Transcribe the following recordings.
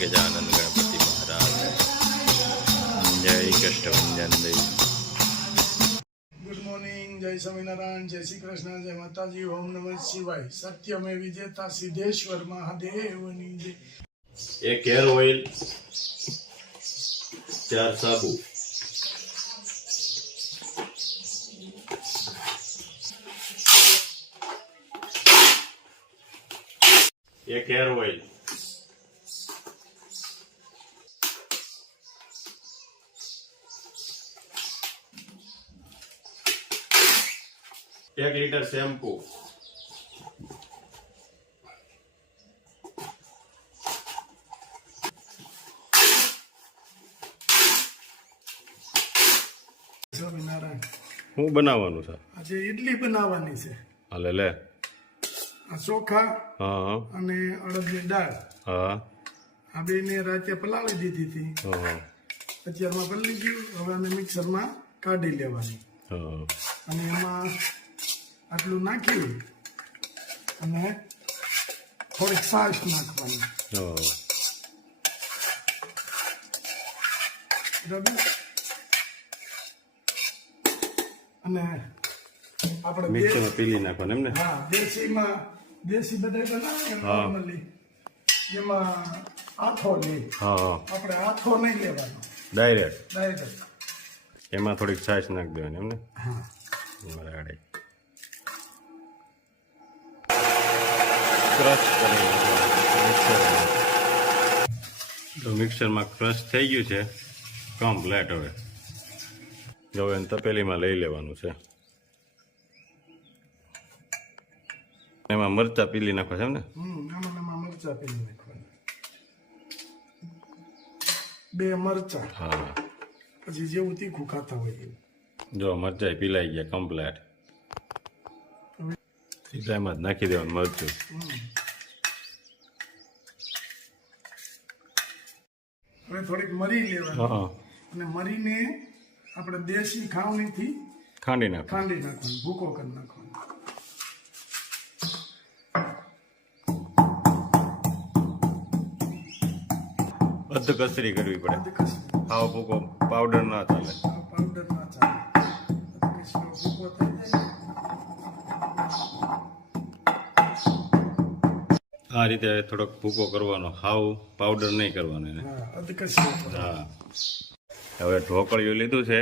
ગજાનંદ ગણપતિ મહારાજ જય Kashtabhanjan Dev. Good morning, જય સ્વામિનારાયણ, જય શ્રી કૃષ્ણ, જય માતાજી, ઓમ નમઃ શિવાય। સત્યમે વિજેતા સિદ્ધેશ્વર મહાદેવની જય। एक हेयर ऑयल, 4 साबु, एक हेयर ऑयल, एक लीटर शैम्पू, સ્વામિનારાયણ। હું બનાવવાનું છે આજે ઇડલી બનાવવાની છે। હાલે લે। આ ચોખા હા અને અડદની દાળ હા આ બેને રાતે પલાળી દીધી હતી, હા અત્યારમાં પલળી ગયું। હવે અમે મિક્સરમાં કાઢી લેવાની હા અને એમાં આટલું નાખી અને થોડીક છાશ નાખવાની, હા બરાબર। અને આપણે મિક્સરમાં પીલી નાખવાનું એમ ને? હા, દેશી બધા બનાવે નોર્મલી, એમાં આથો લે, હા આપણે આથો નહીં લેવાનો, ડાયરેક્ટ ડાયરેક્ટ। એમાં થોડીક છાશ નાખી દેવાની એમ ને? હા, બરાબર। ક્રશ કરી તો મિક્સરમાં ક્રશ થઈ ગયું છે કમ્પ્લેટ। હવે જો એને તપેલીમાં લઈ લેવાનું છે, એમાં મરચા પીલી નાખવા છે એમ ને? આમાં મરચા પીલી નાખવાના, 2 મરચા, હા પછી જેવું તીખું ખાતા હોય એવું। જો મરચાં પીલાઈ ગયા કમ્પ્લેટ, એમાં જ નાખી દેવાનું મરચું। હવે થોડીક મરી લેવાની હા અને મરીને આપણે દેશી ખાવણીથી ખાંડી નાખો। ખાંડી નાખવાનું, ભૂકો કરી નાખવાનો। અધ કસરી કરવી પડે, અધકચરો હાવ ભૂકો પાવડર ના ચાલે। પાવડર ના ચાલે, અધકચરો ભૂકો થઈ જાય। આ રીતે થોડોક ભૂકો કરવાનો, હાવ પાવડર નહીં કરવાનો એને। હા, અધકચરો। હા હવે ઢોકળિયું લીધું છે,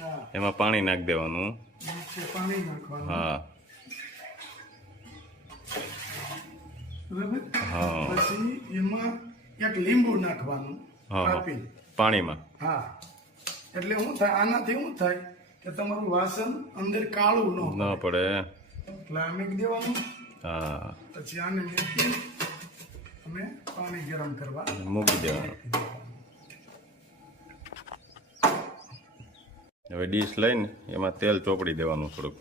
હા, એમાં પાણી નાખી દેવાનું। નીચે પાણી નાખવાનું, હા બરાબર। હા પછી એમાં એક લીંબુ નાખવાનું હા કાપી। પાણીમાં। હા, એટલે શું થાય, આનાથી શું થાય કે તમારું વાસણ અંદર કાળું ન ન પડે। એટલે આ મૂકી દેવાનું। હા પછી આને મૂકી અને પાણી ગરમ કરવા મૂકી દેવાનું। હવે ડીશ લઈને એમાં તેલ ચોપડી દેવાનું થોડુંક।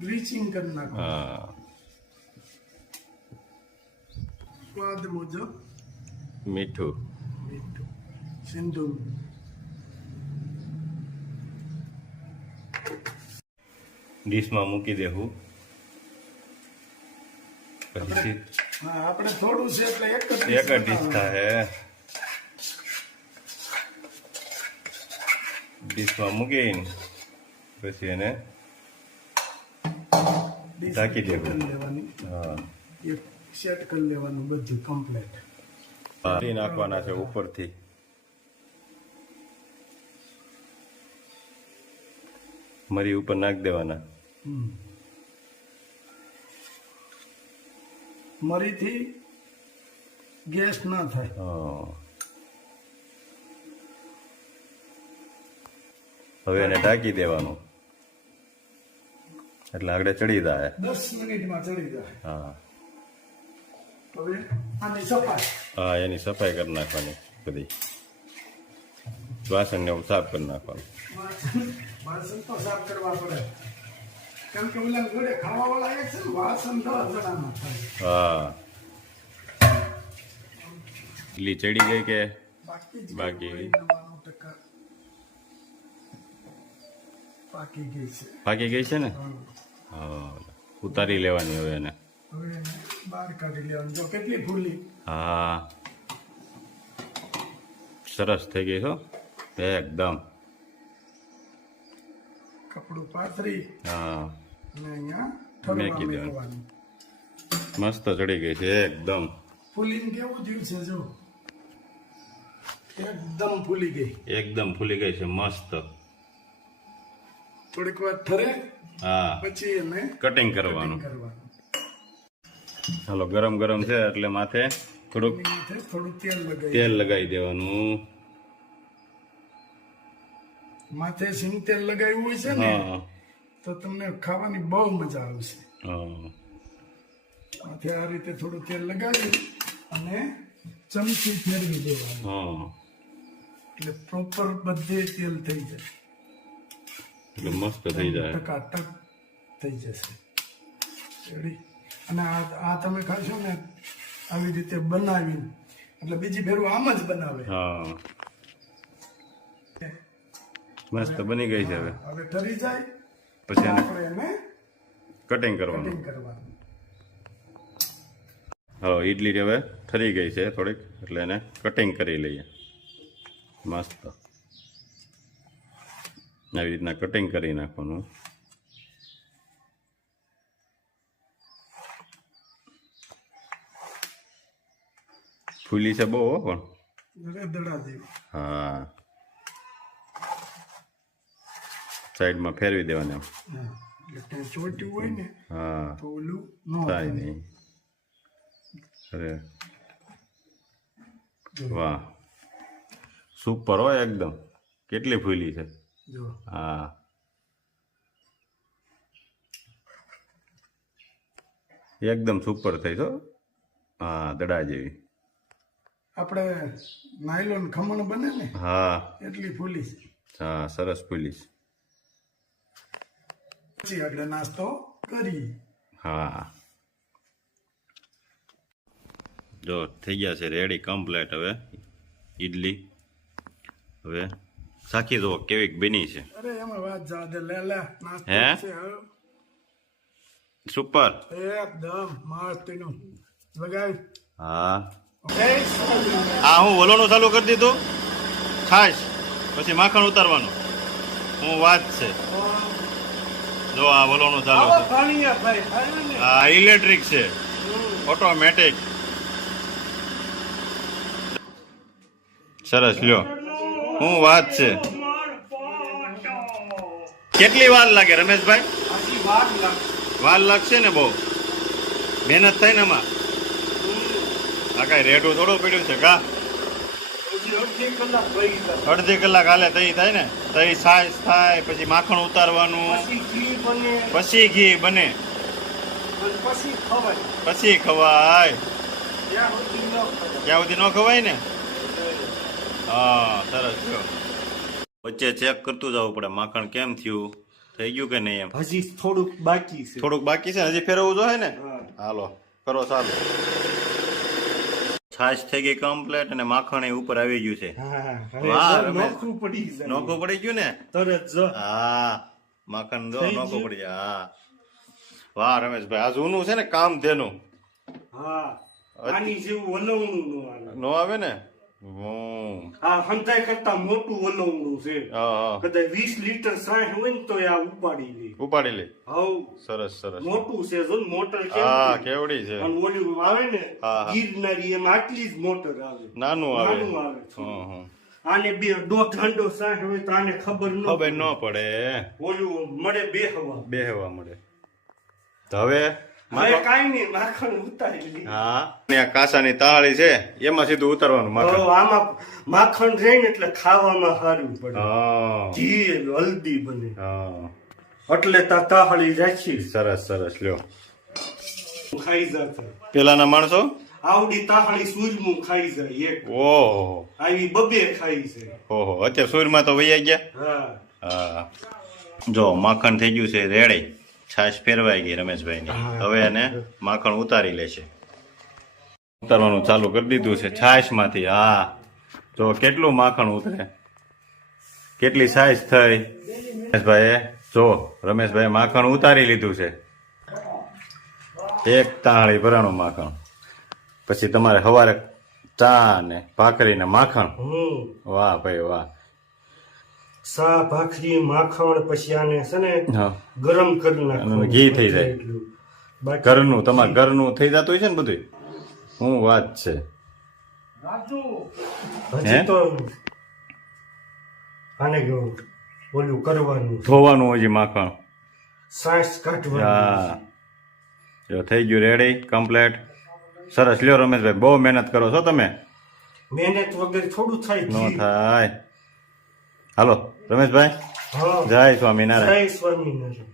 બ્લીચિંગ કરી નાખવાનું હા સ્વાદ મુજબ, મીઠું, મીઠું, સિંદૂર, ડીશમાં મૂકી દેવું। પછી હા, આપણે થોડું છે એટલે એક જ એક જ ડીશ થાય, ડીશમાં મૂકીને પછી એને ઢાંકી દેવું। લેવાની, હા એક સેટ કરી લેવાનું બધું કમ્પ્લીટ। પાણી નાખવાના છે ઉપરથી, મરી ઉપર નાખી દેવાના। મરીથી ગેસ ના થાય। હા હવે એને ઢાંકી દેવાનું એટલે આગળ ચડી જાય। 10 મિનિટમાં ચડી જાય। હા હવે આની સફાઈ, હા એની સફાઈ કરી નાખવાની, બધી વાસણ ને એવું સાફ કરી નાખવાનું। વાસણ તો સાફ કરવા પડે, કારણ કે ઓલા જોડે ખાવા વાળા એક છે ને, વાસણ 10 જણાના થાય। હા એટલી ચડી ગઈ કે બાકી 99% પાકી ગઈ છે। પાકી ગઈ છે ને? હા, હા ઉતારી લેવાની હવે એને। હવે એને બહાર બહાર કાઢી લેવાનું. જો કેટલી ફૂલી. હા સરસ થઈ ગઈ છો એકદમ. કપડું પાથરી હા અને અહીંયા મેકી ઠરવા દેવાનું. મૂકવાનું. મસ્ત ચડી ગઈ છે એકદમ. ફૂલીને કેવું થયું છે જો, એકદમ ફૂલી ગઈ. એકદમ ફૂલી ગઈ છે મસ્ત. થોડીક વાર ઠરે હા પછી એને કટિંગ કરવાનું. કરવાનું. ચાલો ગરમ ગરમ છે એટલે માથે થોડુંક એની માથે થોડું તેલ લગાવી. તેલ લગાવી દેવાનું. માથે સિંગ તેલ લગાવ્યું હોય છે ને હા તો તમને ખાવાની બહુ મજા આવશે. હા માથે આ રીતે થોડું તેલ લગાવી અને ચમચી ફેરવી દેવાનું હા એટલે પ્રોપર બધે તેલ થઈ જાય. એટલે મસ્ત થઈ જાય. ટકાટક થઈ જશે. રેડી. અને આ તમે ખાશો ને આવી રીતે બનાવીને એટલે બીજી ફેરું આમ જ બનાવે. હા મસ્ત બની ગઈ છે. હવે હવે ઠરી જાય પછી એને આપણે એને કટિંગ કરવાનું. કટિંગ કરવાનું. હા ઈડલી હવે ઠરી ગઈ છે થોડીક એટલે એને કટિંગ કરી લઈએ. મસ્ત આવી રીતના કટિંગ કરી નાખવાનું. ફૂલી છે બહુ હો પણ. દડા જેવી. હા સાઈડમાં ફેરવી દેવાને આમ. હા. એટલે ત્યાં ચોટ્યું હોય ને હા તો ઓલું ન થાય થાય. નહીં. અરે વાહ સુપર હોય એકદમ. કેટલી ફૂલી છે. જો હા એકદમ સુપર થઈ તો. હા દડા જેવી. આપણે નાયલોન ખમણ બને ને હા એટલી ફૂલી છે. હા સરસ ફૂલી છે. પછી આપણે નાસ્તો કરી. હા જો થઈ ગયા છે રેડી કમ્પ્લેટ. હવે ઈડલી હવે સાખી જુઓ કેવી બની છે. અરે એમાં વાત જવા દે. લે નાસ્તો હે? છે હવે. સુપર. એકદમ મસ્તીનું લગાવી. હા હા હું વલોનું ચાલુ કરી દીધું ખાસ પછી માખણ ઉતારવાનું. હું વાત છે જો આ વલોનું ચાલુ છે. આ ઇલેક્ટ્રિક છે ઓટોમેટિક. સરસ લ્યો હું વાત છે. કેટલી વાર લાગે રમેશભાઈ? વાર લાગશે ને બહુ મહેનત થાય ને એમાં. આ કઈ રેડું થોડું પડ્યું છે કા? અડધી કલાક હાલે તઈ થાય ને તઈ સાઈઝ થાય પછી માખણ ઉતારવાનું પછી ઘી બને પછી ખવાય. ત્યાં સુધી ન ખવાય ને. હા સરસ લ્યો. વચ્ચે ચેક કરતું જવું પડે માખણ કેમ થયું થઈ ગયું કે નહીં એમ. હજી થોડુંક બાકી છે. થોડુંક બાકી છે હજી ફેરવવું જોઈએ ને. હા. હાલો કરો ચાલુ. છાશ થઈ ગઈ કમ્પ્લેટ અને માખણ એ ઉપર આવી ગયું છે. હા, હવે વાહ, જો રમેશ. નોખું પડી જાય. નોખું પડી ગયું ને. તરત જો. હા માખણ જો થઈ નોખું ગયું? પડી જાય. હા વાહ રમેશભાઈ આ જૂનું છે ને કામ તેનું હા, આની જેવું વલવણું નો આવે. નો આવે ને. હમ. આ હંતાઈ કરતા મોટું વલવણું છે. હા હા કદાચ 20 લીટર 60 હોય ને તો આ ઉપાડી લે. ઉપાડી લે. હવ સરસ સરસ. મોટું છે જો ને મોટર હા કેવું કેવડી છે. અને ઓલું આવે ને હા, હા. ગિરનારી એમ આટલી જ મોટર આવે. નાનું આવે. નાનું આવે. હમ, હમ. આને બે દોઢ ઘંટો 60 હોય તો આને ખબર ન ખબર ન પડે. ઓલું મળે બે હવા. બેહવા મળે. તો હવે હવે કાંઈ નહીં માખણ ઉતારી લે. હા ને આ કાસાની તાળી છે એમાં સીધું ઉતારવાનું માખણ. તો આમાં માખણ રહે ને એટલે ખાવામાં સારું પડે. હા ઘી હલ્દી બને હા એટલે તાહળી રાખી સરસ સરસ લ્યો. ખાઈ જતા પેલાના માણસો આવડી તાહળી સૂરમું ખાઈ જાય એક ઓહો આવી બબે ખાઈ છે. ઓહો અત્યારે સૂરમાં તો વૈયા ગયા. હા હા જો માખણ થઈ ગયું છે રેડી. છાશ ફેરવાઈ ગઈ રમેશભાઈની. હવે એને માખણ ઉતારી લેશે. ઉતારવાનું ચાલુ કરી દીધું છે છાશમાંથી. હા જો કેટલું માખણ ઉતરે કેટલી સાઈઝ થઈ. રમેશભાઈએ જો રમેશભાઈ માખણ ઉતારી લીધું છે એક તાળી ભરાણું માખણ. પછી તમારે સવારે ચા ને ભાખરી ને માખણ. વાહ ભાઈ વાહ. સા ભાખરી માખણ પછી આને છે ને હા, ગરમ કરી અને નાખવાનું. ઘી થઈ જાય. એટલું. બાકી ઘરનું તમારે ઘરનું થઈ જતું હોય છે ને બધું. શું વાત છે. હે? હજી તો આને ઓલું કરવાનું, ધોવાનું હજી માખણ. સાસ કાઢવાની. હા, જો થઈ ગયું રેડી કમ્પ્લેટ. સરસ. લ્યો રમેશભાઈ, બહુ મહેનત કરો છો તમે. મહેનત વગર થોડું થાય નો ઘી. થાય. હાલો રમેશભાઈ, હા જય સ્વામિનારાયણ. જય સ્વામિનારાયણ.